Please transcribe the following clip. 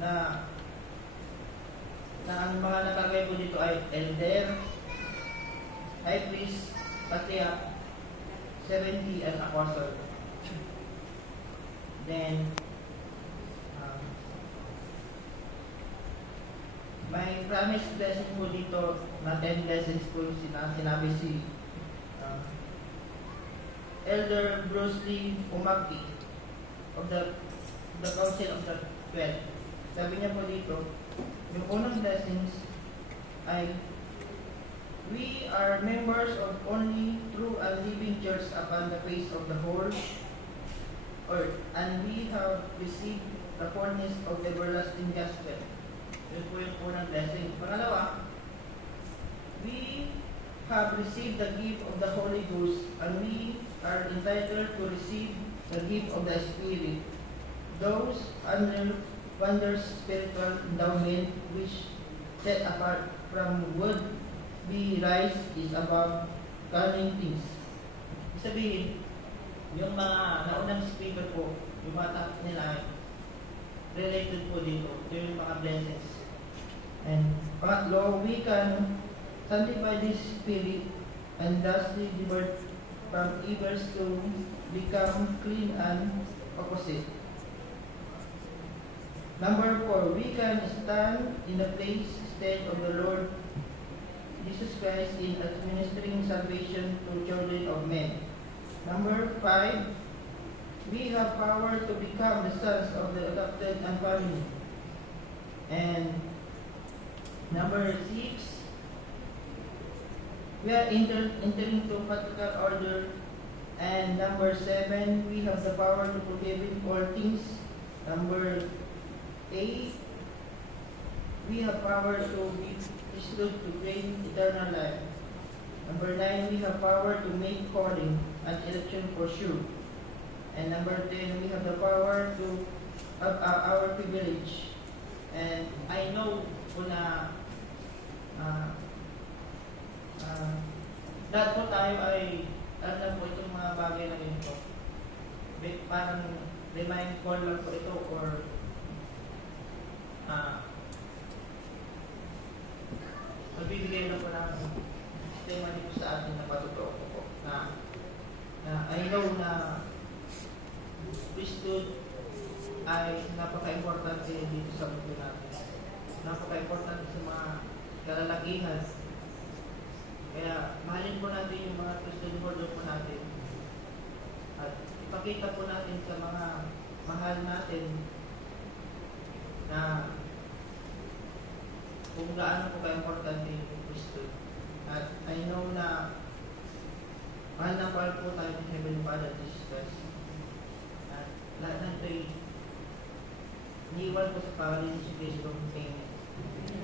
na ang mga nakalagay po dito ay elder, high priest, patriarch, 70 and apostle. Then may promised blessing po dito na 10 blessings po sinabi si Elder Bruce Lee Umaki of the Council of the 12. Sabi niya po dito, yung unang blessings ay, we are members of only true and living church upon the face of the whole earth, and we have received the fullness of the everlasting gospel. Yun po yung unang blessing. Pangalawa, we have received the gift of the Holy Ghost, and we are entitled to receive the gift of the Spirit. Those under wonders spiritual endowment which set apart from would be rise is above carnal things. Ibig sabihin, yung mga naunang speaker po, yung mga topic nila related po dito, yung mga blessings. And pangatlo, we can sanctify this spirit and thus delivered from evils to become clean and opposite. Number 4, we can stand in the place state of the Lord Jesus Christ in administering salvation to children of men. Number 5, we have power to become the sons of the adopted and family. And number 6, we are entering to practical order. And number 7, we have the power to forgive all things. Number 8, we have power to be restored to gain eternal life. Number 9, we have power to make calling and election for sure. And number 10, we have the power to have our privilege. And I know po na lahat po tayo ay alam po itong mga bagay na ito. Parang remind call lang po ito or magbibigay lang po ng sistema dito sa atin na patotoo po na I know na priesthood ay napaka-importante dito sa mundo natin. Napaka-importante sa mga kalalakihan. Kaya mahalin po natin yung mga priesthood holder po natin. At ipakita po natin sa mga mahal natin na kung gaano po ka-importante yung priesthood. At I know na mahal na mahal po tayo ng Heavenly Father, Jesus Christ. At lahat na ito'y iniwan po sa pangalan ni Jesus Christ. Amen.